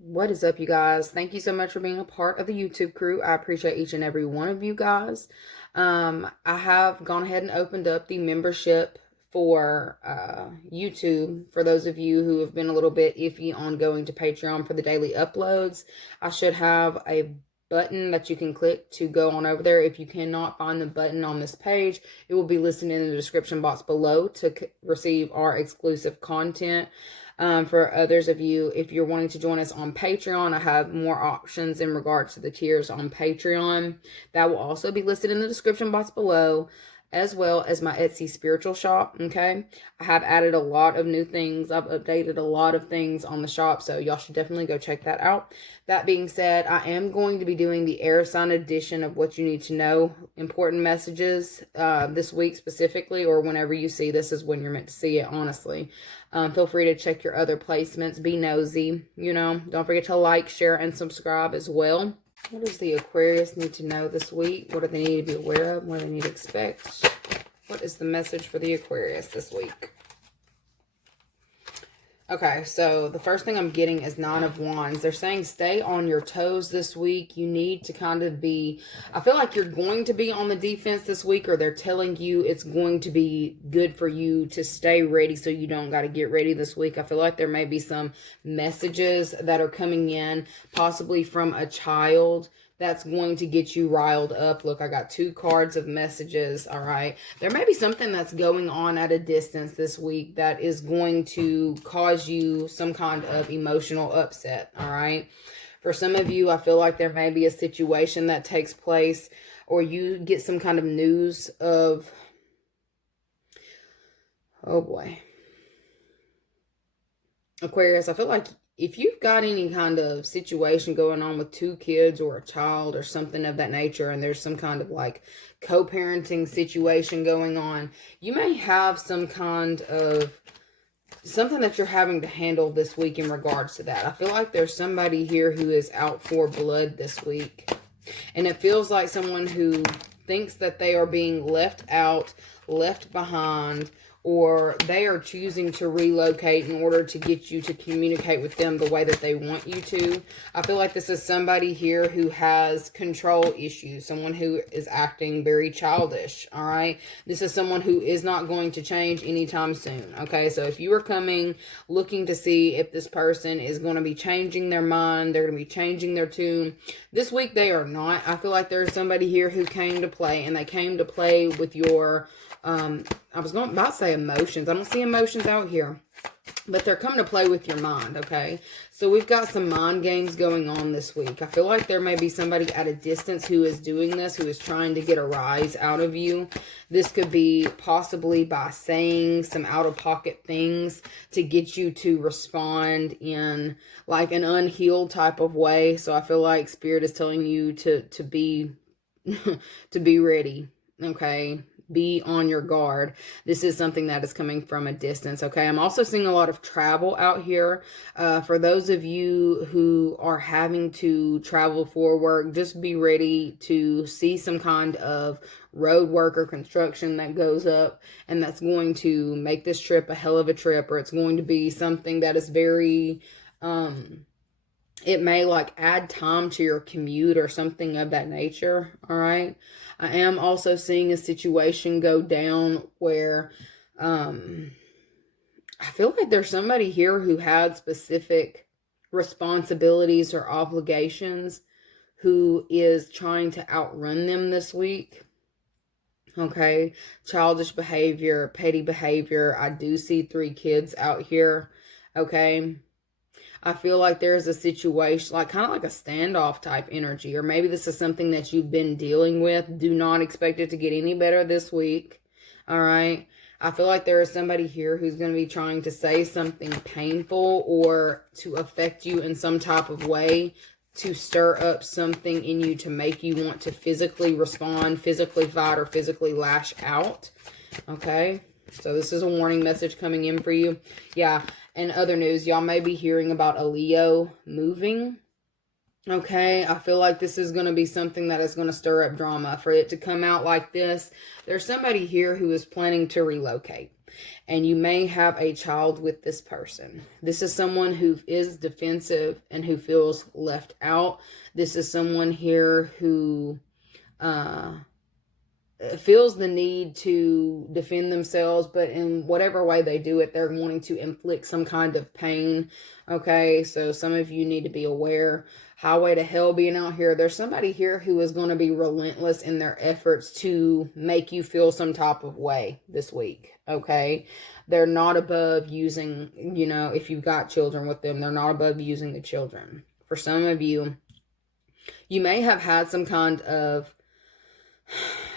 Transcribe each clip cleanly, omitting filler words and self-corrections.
What is up, you guys? Thank you so much for being a part of the YouTube crew. I appreciate each and every one of you guys. I have gone ahead and opened up the membership for YouTube. For those of you who have been a little bit iffy on going to Patreon for the daily uploads, I should have a button that you can click to go on over there. If you cannot find the button on this page, it will be listed in the description box below to receive our exclusive content. For others of you, if you're wanting to join us on Patreon, I have more options in regards to the tiers on Patreon. That will also be listed in the description box below, as well as my Etsy spiritual shop. Okay, I have added a lot of new things. I've updated a lot of things on the shop, so y'all should definitely go check that out. That being said, I am going to be doing the air sign edition of what you need to know, important messages this week specifically, or whenever you see this is when you're meant to see it, honestly. Feel free to check your other placements. Be nosy, you know. Don't forget to like, share, and subscribe as well. What does the Aquarius need to know this week? What do they need to be aware of? What do they need to expect? What is the message for the Aquarius this week? Okay, so the first thing I'm getting is Nine of Wands. They're saying stay on your toes this week. You need to kind of be, I feel like you're going to be on the defense this week, or they're telling you it's going to be good for you to stay ready so you don't got to get ready this week. I feel like there may be some messages that are coming in, possibly from a child, that's going to get you riled up. Look, I got 2 cards of messages, all right? There may be something that's going on at a distance this week that is going to cause you some kind of emotional upset, all right? For some of you, I feel like there may be a situation that takes place, or you get some kind of news of, oh boy. Aquarius, I feel like if you've got any kind of situation going on with 2 kids or a child or something of that nature, and there's some kind of like co-parenting situation going on, you may have some kind of something that you're having to handle this week in regards to that. I feel like there's somebody here who is out for blood this week. And it feels like someone who thinks that they are being left out, left behind, or they are choosing to relocate in order to get you to communicate with them the way that they want you to. I feel like this is somebody here who has control issues, someone who is acting very childish, all right? This is someone who is not going to change anytime soon, okay? So if you are coming looking to see if this person is going to be changing their mind, they're going to be changing their tune, this week they are not. I feel like there's somebody here who came to play, and they came to play with your I was about to say emotions. I don't see emotions out here, but they're coming to play with your mind, okay? So we've got some mind games going on this week. I feel like there may be somebody at a distance who is doing this, who is trying to get a rise out of you. This could be possibly by saying some out-of-pocket things to get you to respond in like an unhealed type of way. So I feel like Spirit is telling you to be to be ready, okay? Be on your guard. This is something that is coming from a distance, okay? I'm also seeing a lot of travel out here. For those of you who are having to travel for work, just be ready to see some kind of road work or construction that goes up, and that's going to make this trip a hell of a trip, or it's going to be something that is very it may like add time to your commute or something of that nature, all right? I am also seeing a situation go down where I feel like there's somebody here who had specific responsibilities or obligations who is trying to outrun them this week. Okay, childish behavior, petty behavior. I do see 3 kids out here, okay? I feel like there's a situation, like kind of like a standoff type energy, or maybe this is something that you've been dealing with. Do not expect it to get any better this week, all right? I feel like there is somebody here who's going to be trying to say something painful or to affect you in some type of way to stir up something in you to make you want to physically respond, physically fight, or physically lash out. Okay, so this is a warning message coming in for you. Yeah, and other news, y'all may be hearing about a Leo moving. Okay, I feel like this is going to be something that is going to stir up drama. For it to come out like this, there's somebody here who is planning to relocate. And you may have a child with this person. This is someone who is defensive and who feels left out. This is someone here who feels the need to defend themselves, but in whatever way they do it, they're wanting to inflict some kind of pain. Okay, so some of you need to be aware. Highway to hell being out here. There's somebody here who is going to be relentless in their efforts to make you feel some type of way this week. Okay, they're not above using, you know, if you've got children with them, they're not above using the children. For some of you, you may have had some kind of,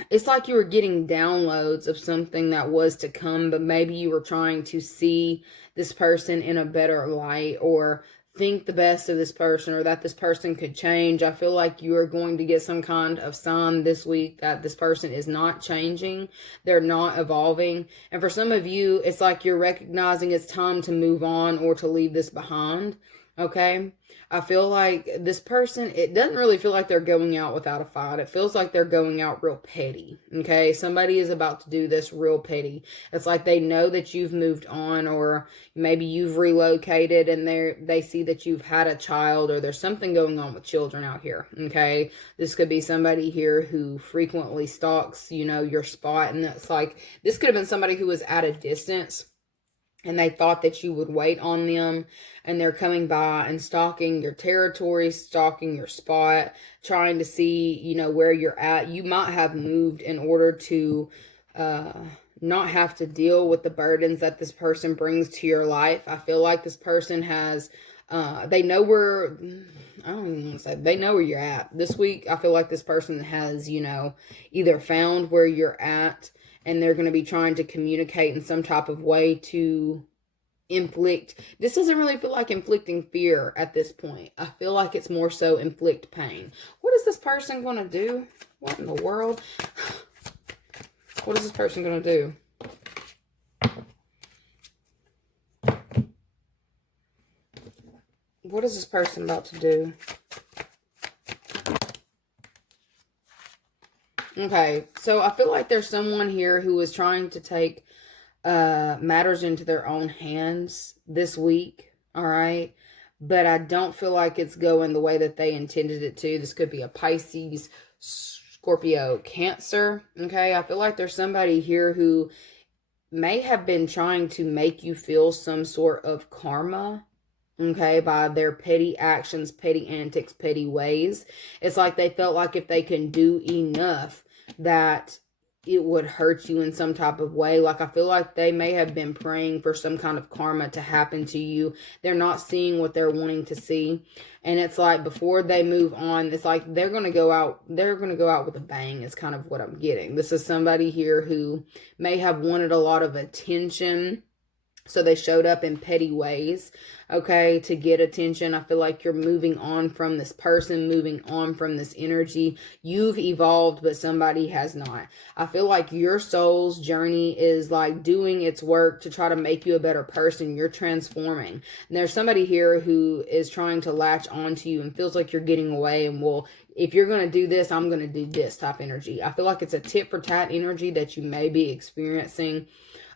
it's like you were getting downloads of something that was to come, but maybe you were trying to see this person in a better light, or think the best of this person, or that this person could change. I feel like you are going to get some kind of sign this week that this person is not changing. They're not evolving. And for some of you, it's like you're recognizing it's time to move on or to leave this behind. Okay, I feel like this person, it doesn't really feel like they're going out without a fight. It feels like they're going out real petty. Okay, somebody is about to do this real petty. It's like they know that you've moved on, or maybe you've relocated and they see that you've had a child, or there's something going on with children out here. Okay, this could be somebody here who frequently stalks, you know, your spot. And it's like, this could have been somebody who was at a distance and they thought that you would wait on them, and they're coming by and stalking your territory, stalking your spot, trying to see, you know, where you're at. You might have moved in order to not have to deal with the burdens that this person brings to your life. I feel like this person has, they know where, I don't even want to say, they know where you're at. This week, I feel like this person has, you know, either found where you're at, and they're going to be trying to communicate in some type of way to inflict. This doesn't really feel like inflicting fear at this point. I feel like it's more so inflict pain. What is this person going to do? What in the world? What is this person going to do? What is this person about to do? Okay, so I feel like there's someone here who is trying to take matters into their own hands this week, all right? But I don't feel like it's going the way that they intended it to. This could be a Pisces, Scorpio, Cancer, okay? I feel like there's somebody here who may have been trying to make you feel some sort of karma, okay, by their petty actions, petty antics, petty ways. It's like they felt like if they can do enough, that it would hurt you in some type of way. Like, I feel like they may have been praying for some kind of karma to happen to you. They're not seeing what they're wanting to see. And it's like, before they move on, it's like they're going to go out with a bang is kind of what I'm getting. This is somebody here who may have wanted a lot of attention, so they showed up in petty ways, okay, to get attention. I feel like you're moving on from this person, moving on from this energy. You've evolved, but somebody has not. I feel like your soul's journey is like doing its work to try to make you a better person. You're transforming. And there's somebody here who is trying to latch onto you and feels like you're getting away, and will, if you're going to do this, I'm going to do this type energy. I feel like it's a tit for tat energy that you may be experiencing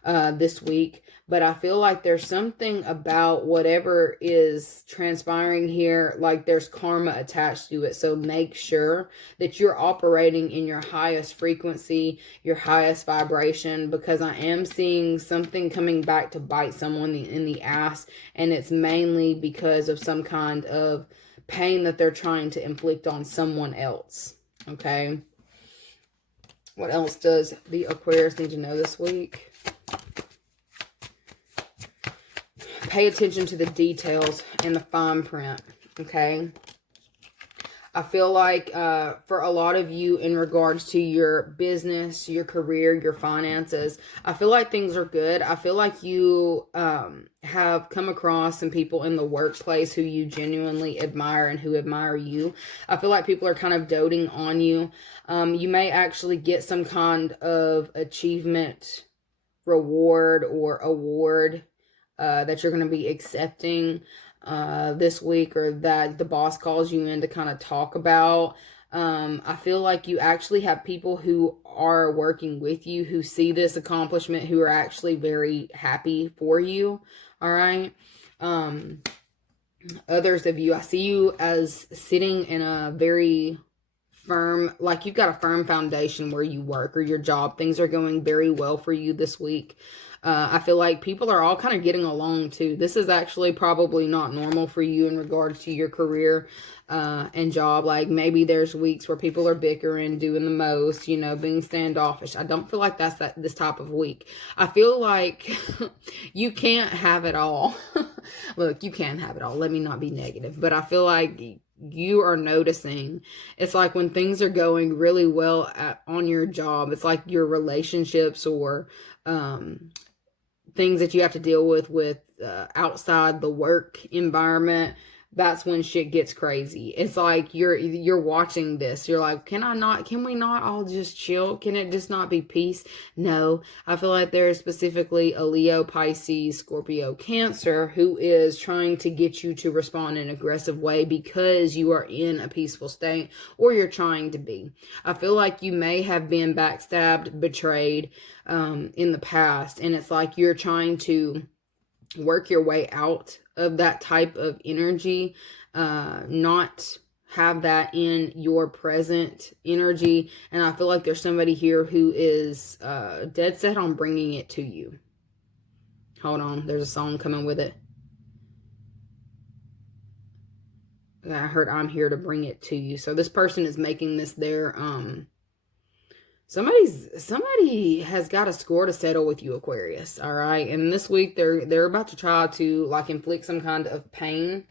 this week. But I feel like there's something about whatever is transpiring here, like there's karma attached to it. So make sure that you're operating in your highest frequency, your highest vibration, because I am seeing something coming back to bite someone in the ass. And it's mainly because of some kind of pain that they're trying to inflict on someone else. Okay. What else does the Aquarius need to know this week? Pay attention to the details and the fine print, okay? I feel like for a lot of you in regards to your business, your career, your finances, I feel like things are good. I feel like you have come across some people in the workplace who you genuinely admire and who admire you. I feel like people are kind of doting on you. You may actually get some kind of achievement, reward, or award that you're going to be accepting this week, or that the boss calls you in to kind of talk about. I feel like you actually have people who are working with you who see this accomplishment, who are actually very happy for you. All right. Others of you, I see you as sitting in a very firm, like you've got a firm foundation where you work or your job. Things are going very well for you this week. I feel like people are all kind of getting along too. This is actually probably not normal for you in regards to your career and job. Like maybe there's weeks where people are bickering, doing the most, you know, being standoffish. I don't feel like that's this type of week. I feel like you can't have it all. Look, you can have it all. Let me not be negative, but I feel like you are noticing, it's like when things are going really well on your job, it's like your relationships or things that you have to deal with outside the work environment, that's when shit gets crazy. It's like you're watching this. You're like, can we not all just chill? Can it just not be peace? No. I feel like there is specifically a Leo, Pisces, Scorpio, Cancer who is trying to get you to respond in an aggressive way because you are in a peaceful state, or you're trying to be. I feel like you may have been backstabbed, betrayed in the past, and it's like you're trying to work your way out of that type of energy, not have that in your present energy. And I feel like there's somebody here who is dead set on bringing it to you. Hold on, there's a song coming with it. I heard I'm here to bring it to you. So this person is making this their somebody has got a score to settle with you, Aquarius. All right. And this week they're about to try to like inflict some kind of pain,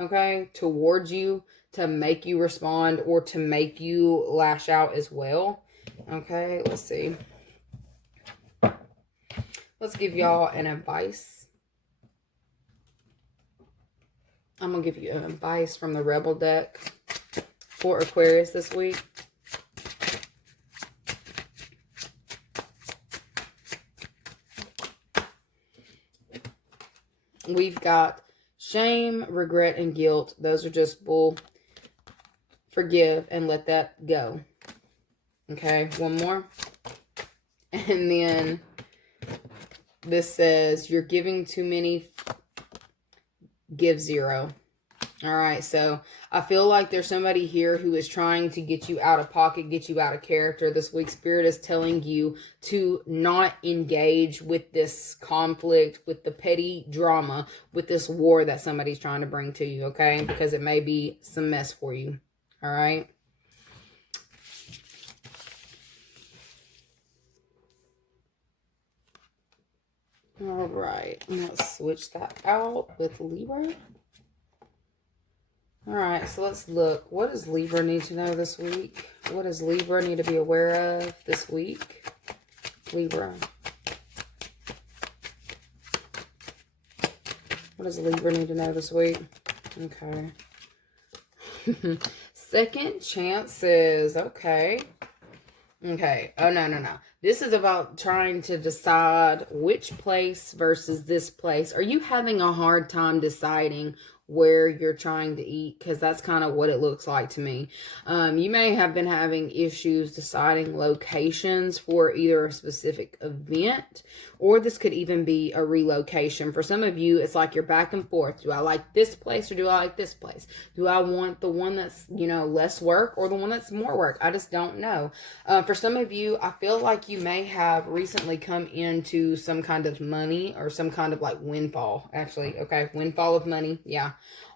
okay, towards you, to make you respond or to make you lash out as well. Okay, let's see. Let's give y'all an advice. I'm going to give you an advice from the Rebel deck for Aquarius this week. We've got shame, regret, and guilt. Those are just bull. Forgive and let that go. Okay, one more. And then this says, you're giving too many, give zero. All right, so I feel like there's somebody here who is trying to get you out of pocket, get you out of character. This week, Spirit is telling you to not engage with this conflict, with the petty drama, with this war that somebody's trying to bring to you, okay? Because it may be some mess for you, all right? All right, let's switch that out with Libra. All right, so let's look. What does Libra need to know this week? What does Libra need to be aware of this week? Libra. What does Libra need to know this week? Okay. Second chances. Okay. Okay. Oh, no. This is about trying to decide which place versus this place. Are you having a hard time deciding where you're trying to eat? Because that's kind of what it looks like to me. You may have been having issues deciding locations for either a specific event, or this could even be a relocation. For some of you, it's like you're back and forth. Do I like this place or do I like this place? Do I want the one that's, you know, less work or the one that's more work? I just don't know. For some of you, I feel like you may have recently come into some kind of money or some kind of like windfall, actually. Okay, windfall of money. Yeah.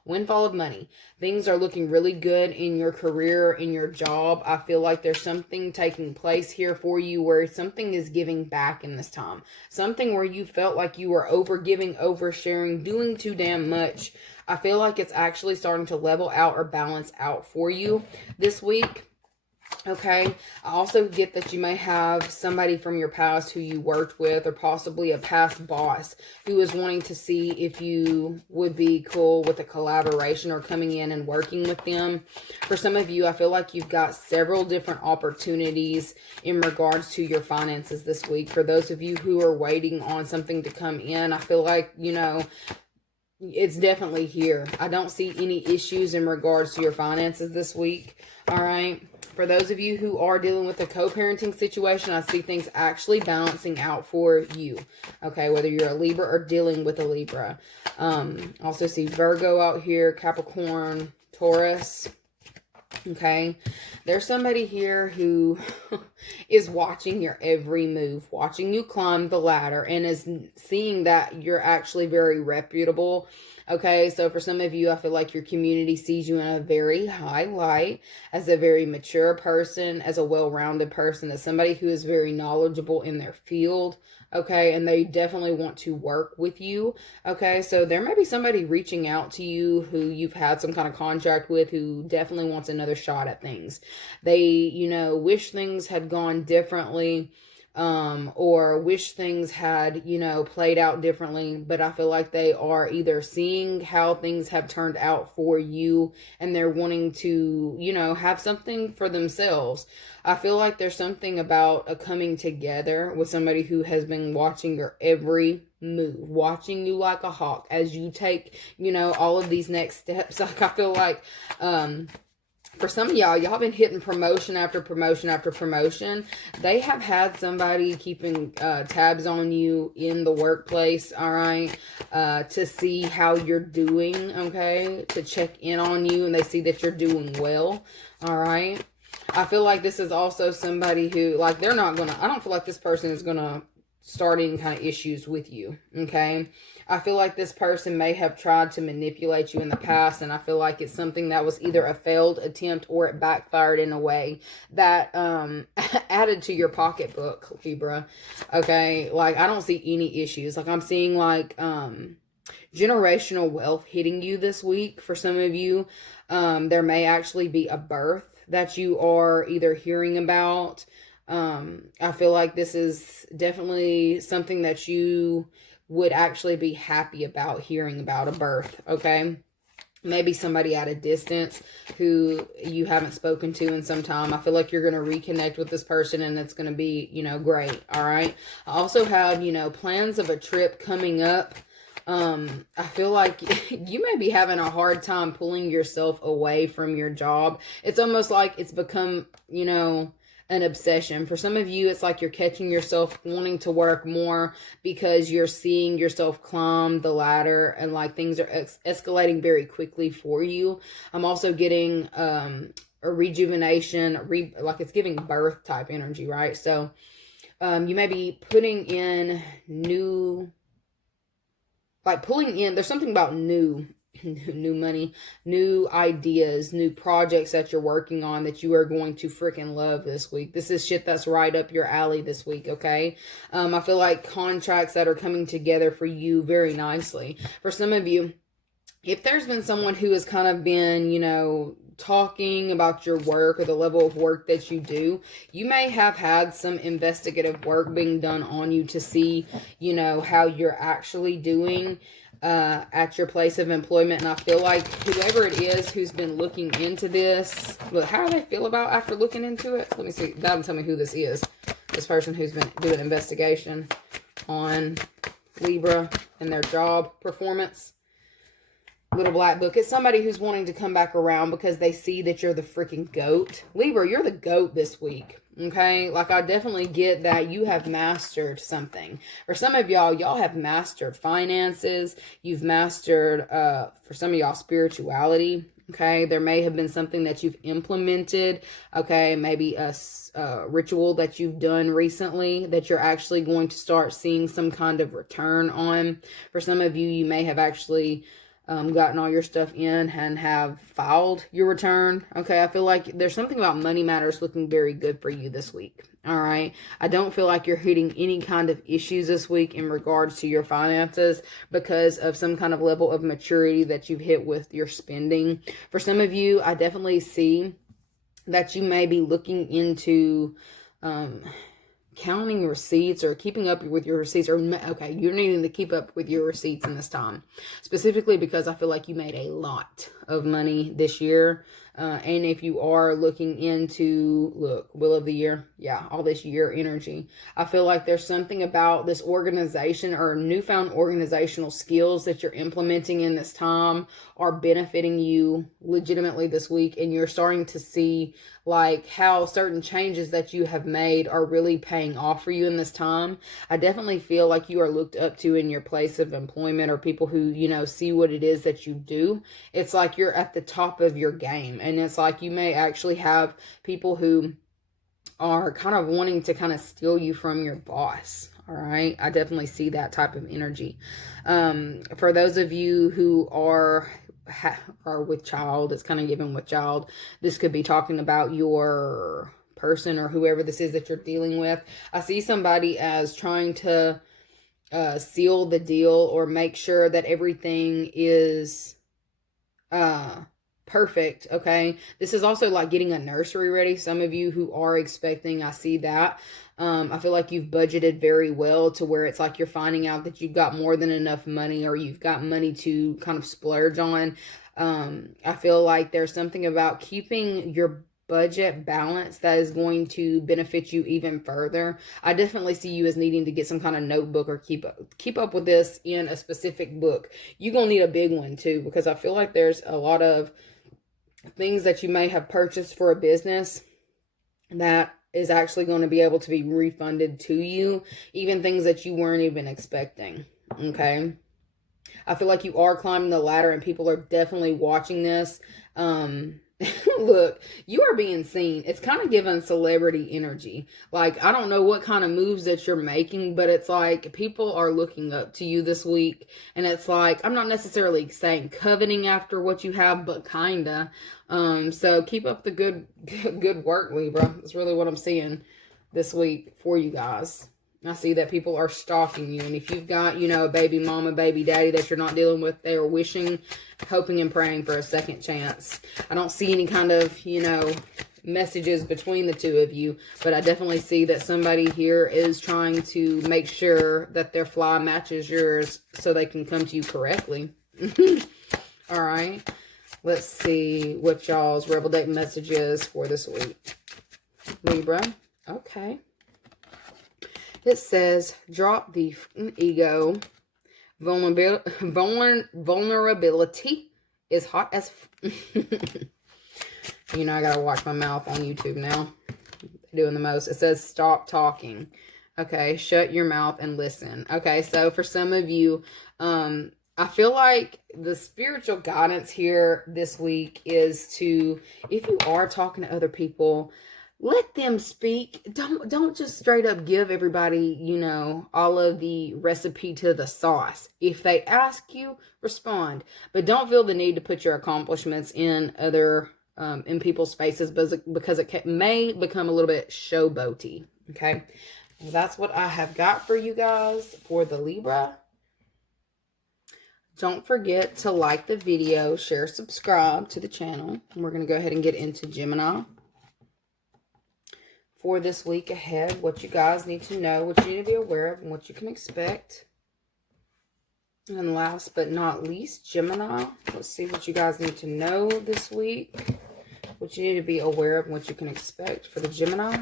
Windfall of money. Things are looking really good in your career, in your job. I feel like there's something taking place here for you where something is giving back in this time. Something where you felt like you were overgiving, oversharing, doing too damn much. I feel like it's actually starting to level out or balance out for you this week. Okay, I also get that you may have somebody from your past who you worked with, or possibly a past boss who is wanting to see if you would be cool with a collaboration or coming in and working with them. For some of you, I feel like you've got several different opportunities in regards to your finances this week. For those of you who are waiting on something to come in, I feel like, you know, it's definitely here. I don't see any issues in regards to your finances this week. All right. For those of you who are dealing with a co-parenting situation, I see things actually balancing out for you. Okay, whether you're a Libra or dealing with a Libra. Also see Virgo out here, Capricorn, Taurus. Okay, there's somebody here who is watching your every move, watching you climb the ladder, and is seeing that you're actually very reputable. Okay, so for some of you, I feel like your community sees you in a very high light, as a very mature person, as a well-rounded person, as somebody who is very knowledgeable in their field. Okay, and they definitely want to work with you. Okay, so there may be somebody reaching out to you who you've had some kind of contract with, who definitely wants another shot at things. They, you know, wish things had gone differently, or wish things had, you know, played out differently, but I feel like they are either seeing how things have turned out for you, and they're wanting to, you know, have something for themselves. I feel like there's something about a coming together with somebody who has been watching your every move, watching you like a hawk as you take, you know, all of these next steps. Like, I feel like, for some of y'all been hitting promotion after promotion after promotion. They have had somebody keeping tabs on you in the workplace, all right, to see how you're doing, okay, to check in on you, and they see that you're doing well, all right. I feel like this is also somebody who, like, they're not gonna, I don't feel like this person is gonna start any kind of issues with you, okay? I feel like this person may have tried to manipulate you in the past, and I feel like it's something that was either a failed attempt or it backfired in a way that added to your pocketbook, Libra. Okay, like, I don't see any issues. Like, I'm seeing like generational wealth hitting you this week. For some of you, there may actually be a birth that you are either hearing about. I feel like this is definitely something that you would actually be happy about hearing about, a birth, okay? Maybe somebody at a distance who you haven't spoken to in some time. I feel like you're going to reconnect with this person, and it's going to be, you know, great, all right? I also have, you know, plans of a trip coming up. I feel like you may be having a hard time pulling yourself away from your job. It's almost like it's become, you know, an obsession. For some of you, it's like you're catching yourself wanting to work more because you're seeing yourself climb the ladder, and like things are escalating very quickly for you. I'm also getting a rejuvenation, like it's giving birth type energy, right? So you may be putting in new, like pulling in, there's something about new money, new ideas, new projects that you're working on that you are going to freaking love this week. This is shit that's right up your alley this week, okay? I feel like contracts that are coming together for you very nicely. For some of you, if there's been someone who has kind of been, you know, talking about your work or the level of work that you do, you may have had some investigative work being done on you to see, you know, how you're actually doing at your place of employment. And I feel like whoever it is who's been looking into this, look, how do they feel about after looking into it? Let me see. That'll tell me who this is. This person who's been doing investigation on Libra and their job performance. Little black book. It's somebody who's wanting to come back around because they see that you're the freaking goat. Libra, you're the goat this week. Okay, like I definitely get that you have mastered something. For some of y'all have mastered finances. You've mastered, for some of y'all, spirituality. Okay, there may have been something that you've implemented. Okay, maybe a ritual that you've done recently that you're actually going to start seeing some kind of return on. For some of you, you may have actually gotten all your stuff in and have filed your return. Okay, I feel like there's something about money matters looking very good for you this week. All right. I don't feel like you're hitting any kind of issues this week in regards to your finances because of some kind of level of maturity that you've hit with your spending. For some of you, I definitely see that you may be looking into counting receipts or keeping up with your receipts, or okay, you're needing to keep up with your receipts in this time, specifically because I feel like you made a lot of money this year. And if you are looking into, look, Wheel of the Year, yeah, all this year energy, I feel like there's something about this organization or newfound organizational skills that you're implementing in this time are benefiting you legitimately this week. And you're starting to see like how certain changes that you have made are really paying off for you in this time. I definitely feel like you are looked up to in your place of employment, or people who, you know, see what it is that you do. It's like you're at the top of your game. And it's like you may actually have people who are kind of wanting to kind of steal you from your boss. All right. I definitely see that type of energy. For those of you who are with child, it's kind of given with child. This could be talking about your person or whoever this is that you're dealing with. I see somebody as trying to seal the deal or make sure that everything is perfect. Okay. This is also like getting a nursery ready. Some of you who are expecting, I see that. I feel like you've budgeted very well to where it's like you're finding out that you've got more than enough money, or you've got money to kind of splurge on. I feel like there's something about keeping your budget balance that is going to benefit you even further. I definitely see you as needing to get some kind of notebook or keep up with this in a specific book. You're going to need a big one too, because I feel like there's a lot of things that you may have purchased for a business that is actually going to be able to be refunded to you, even things that you weren't even expecting. Okay. I feel like you are climbing the ladder and people are definitely watching this. Look, you are being seen. It's kind of giving celebrity energy. Like, I don't know what kind of moves that you're making, but it's like people are looking up to you this week. And it's like, I'm not necessarily saying coveting after what you have, but kinda. So keep up the good work, Libra. That's really what I'm seeing this week for you guys. I see that people are stalking you. And if you've got, you know, a baby mama, baby daddy that you're not dealing with, they are wishing, hoping, and praying for a second chance. I don't see any kind of, you know, messages between the two of you. But I definitely see that somebody here is trying to make sure that their fly matches yours so they can come to you correctly. All right. Let's see what y'all's Rebel Date message is for this week. Libra. Okay. It says, drop the ego. Vulnerability is hot as... You know, I gotta watch my mouth on YouTube now. Doing the most. It says, stop talking. Okay, shut your mouth and listen. Okay, so for some of you, I feel like the spiritual guidance here this week is to, if you are talking to other people, let them speak. Don't just straight up give everybody, you know, all of the recipe to the sauce. If they ask you, respond. But don't feel the need to put your accomplishments in other, in people's faces, because it may become a little bit showboaty. Okay. That's what I have got for you guys for the Libra. Don't forget to like the video, share, subscribe to the channel. And we're going to go ahead and get into Gemini. For this week ahead, what you guys need to know, what you need to be aware of, and what you can expect. And last but not least, Gemini. Let's see what you guys need to know this week. What you need to be aware of and what you can expect for the Gemini.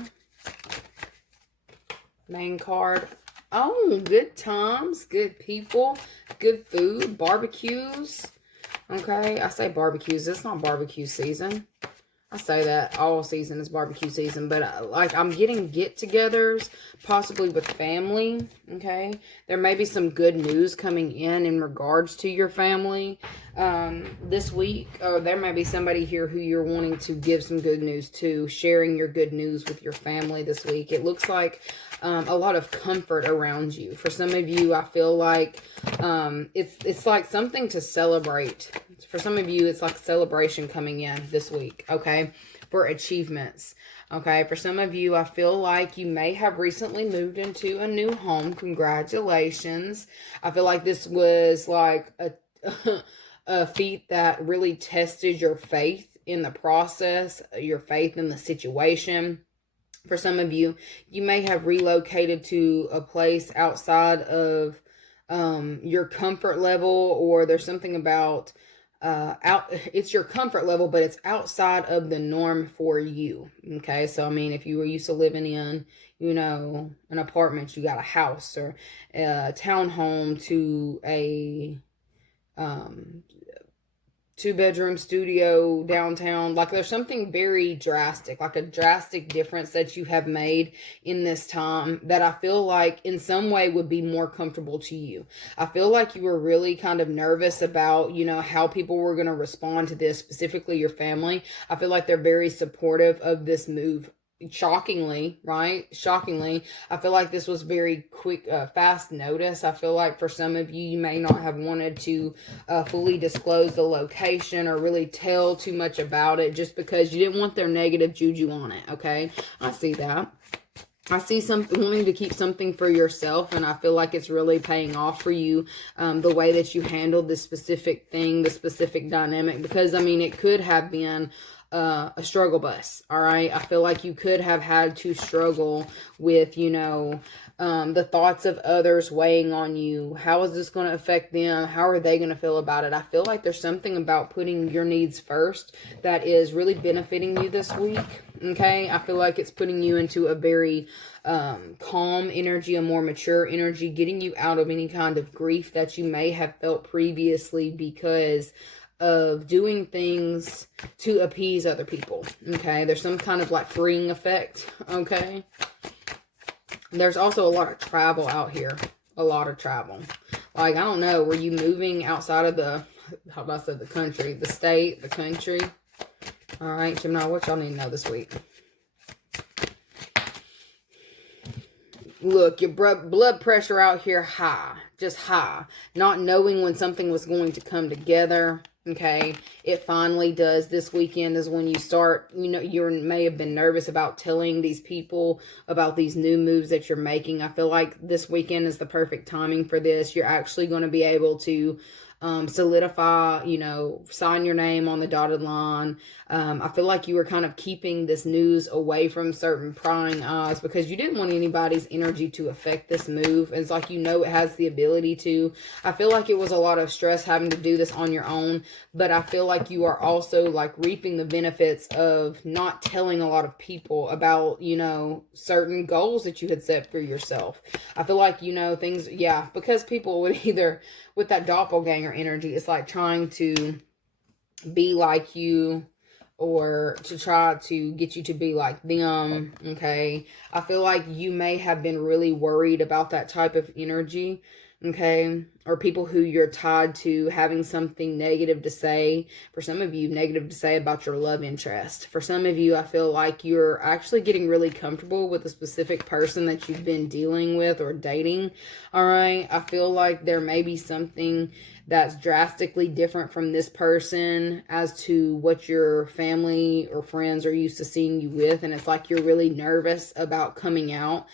Main card. Oh, good times, good people, good food, barbecues. Okay, I say barbecues. It's not barbecue season. I say that all season is barbecue season, but like I'm getting get-togethers, possibly with family, okay? There may be some good news coming in regards to your family. this week, or there may be somebody here who you're wanting to give some good news to, sharing your good news with your family this week. It looks like a lot of comfort around you. For some of you, I feel like it's like something to celebrate. For some of you, it's like celebration coming in this week, okay, for achievements. Okay, for some of you, I feel like you may have recently moved into a new home. Congratulations. I feel like this was like a a feat that really tested your faith in the process, your faith in the situation. For some of you, you may have relocated to a place outside of your comfort level, or there's something about it's your comfort level, but it's outside of the norm for you. Okay, so I mean, if you were used to living in, you know, an apartment, you got a house or a townhome to a um 2-bedroom studio downtown. Like there's something very drastic, like a drastic difference that you have made in this time that I feel like in some way would be more comfortable to you. I feel like you were really kind of nervous about, you know, how people were going to respond to this, specifically your family. I feel like they're very supportive of this move. Shockingly, right? Shockingly, I feel like this was very quick, fast notice. I feel like for some of you, you may not have wanted to fully disclose the location or really tell too much about it just because you didn't want their negative juju on it, okay? I see that. I see something, wanting to keep something for yourself, and I feel like it's really paying off for you, the way that you handled this specific thing, the specific dynamic, because, I mean, it could have been a struggle bus, all right? I feel like you could have had to struggle with, you know, the thoughts of others weighing on you. How is this going to affect them? How are they going to feel about it? I feel like there's something about putting your needs first that is really benefiting you this week, okay? I feel like it's putting you into a very calm energy, a more mature energy, getting you out of any kind of grief that you may have felt previously because of doing things to appease other people, okay? There's some kind of like freeing effect, okay? There's also a lot of travel out here, a lot of travel. Like, I don't know, were you moving outside of the, how about I said the country, the state, the country? All right, Gemini, what y'all need to know this week? Look, your blood pressure out here high, just high. Not knowing when something was going to come together. Okay, it finally does. This weekend is when you start, you know, you may have been nervous about telling these people about these new moves that you're making. I feel like this weekend is the perfect timing for this. You're actually going to be able to solidify, you know, sign your name on the dotted line. I feel like you were kind of keeping this news away from certain prying eyes because you didn't want anybody's energy to affect this move. It's like, you know, it has the ability to. I feel like it was a lot of stress having to do this on your own, but I feel like you are also like reaping the benefits of not telling a lot of people about, you know, certain goals that you had set for yourself. I feel like, you know, things, yeah, because people would either, with that doppelganger energy, it's like trying to be like you or to try to get you to be like them, okay? I feel like you may have been really worried about that type of energy, okay? Or people who you're tied to having something negative to say. For some of you, negative to say about your love interest. For some of you, I feel like you're actually getting really comfortable with a specific person that you've been dealing with or dating, all right? I feel like there may be something that's drastically different from this person as to what your family or friends are used to seeing you with, and it's like you're really nervous about coming out.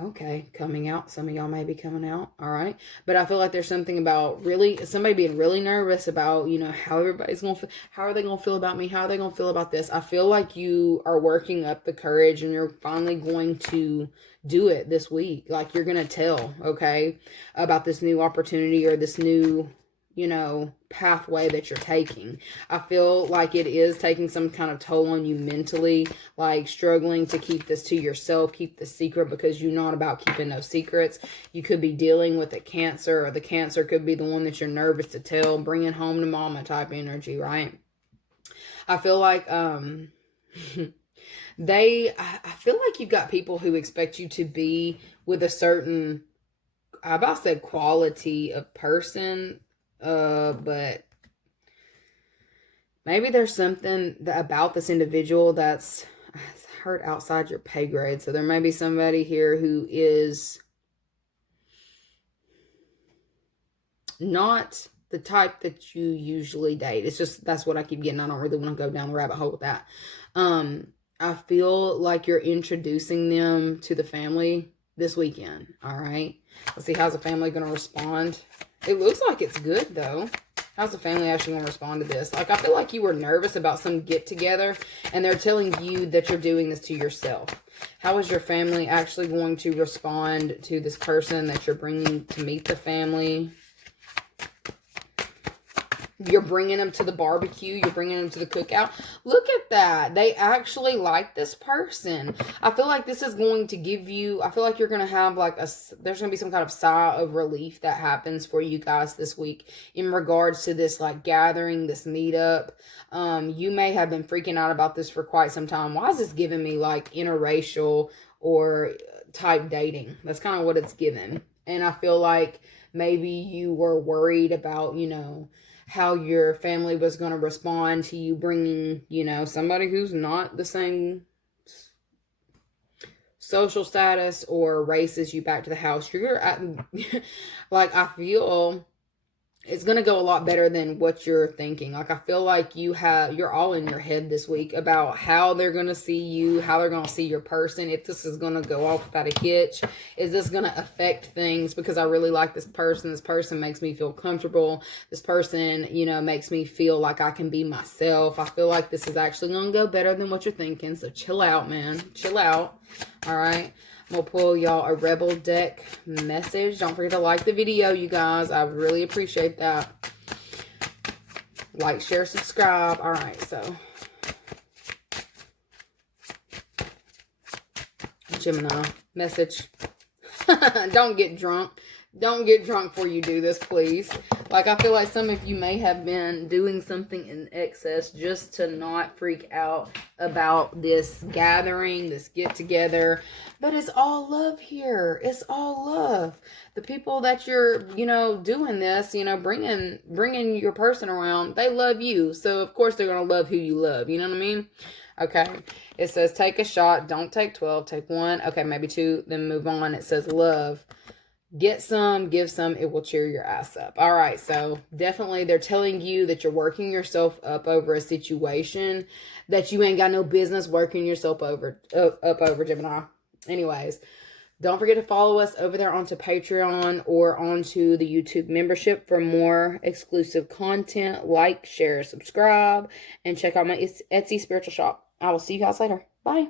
Okay, coming out. Some of y'all may be coming out, all right? But I feel like there's something about really, somebody being really nervous about, you know, how everybody's going to feel. How are they going to feel about me? How are they going to feel about this? I feel like you are working up the courage and you're finally going to do it this week. Like, you're going to tell, okay, about this new opportunity or this new, you know, pathway that you're taking. I feel like it is taking some kind of toll on you mentally, like struggling to keep this to yourself, keep the secret, because you're not about keeping no secrets. You could be dealing with a Cancer, or the Cancer could be the one that you're nervous to tell, bringing home to mama type energy, right? I feel like I feel like you've got people who expect you to be with a certain, I about said quality of person, but Maybe there's something about this individual that's hurt outside your pay grade. So there may be somebody here who is not the type that you usually date. It's just, that's what I keep getting. I don't really want to go down the rabbit hole with that. I feel like you're introducing them to the family this weekend. All right. Let's see, how's the family going to respond? It looks like it's good, though. How's the family actually going to respond to this? Like, I feel like you were nervous about some get-together, and they're telling you that you're doing this to yourself. How is your family actually going to respond to this person that you're bringing to meet the family? You're bringing them to the barbecue. You're bringing them to the cookout. Look at that. They actually like this person. I feel like this is going to give you, I feel like you're going to have like there's going to be some kind of sigh of relief that happens for you guys this week in regards to this like gathering, this meetup. You may have been freaking out about this for quite some time. Why is this giving me like interracial or type dating? That's kind of what it's given. And I feel like maybe you were worried about, you know, how your family was going to respond to you bringing, you know, somebody who's not the same social status or race as you back to the house. You're at, like, I feel it's going to go a lot better than what you're thinking. Like, I feel like you're all in your head this week about how they're going to see you, how they're going to see your person, if this is going to go off without a hitch. Is this going to affect things? Because I really like this person. This person makes me feel comfortable. This person, you know, makes me feel like I can be myself. I feel like this is actually going to go better than what you're thinking. So chill out, man. Chill out. All right. I'm going to pull y'all a Rebel deck message. Don't forget to like the video, you guys. I would really appreciate that. Like, share, subscribe. All right, so Gemini message. Don't get drunk. Don't get drunk before you do this, please. Like, I feel like some of you may have been doing something in excess just to not freak out about this gathering, this get-together. But it's all love here. It's all love. The people that you're, you know, doing this, you know, bringing your person around, they love you. So, of course, they're going to love who you love. You know what I mean? Okay. It says, take a shot. Don't take 12. Take one. Okay, maybe two. Then move on. It says, love. Get some, give some, it will cheer your ass up. All right, so definitely they're telling you that you're working yourself up over a situation that you ain't got no business working yourself up over, Gemini. Anyways, don't forget to follow us over there onto Patreon or onto the YouTube membership for more exclusive content. Like, share, subscribe, and check out my Etsy spiritual shop. I will see you guys later. Bye.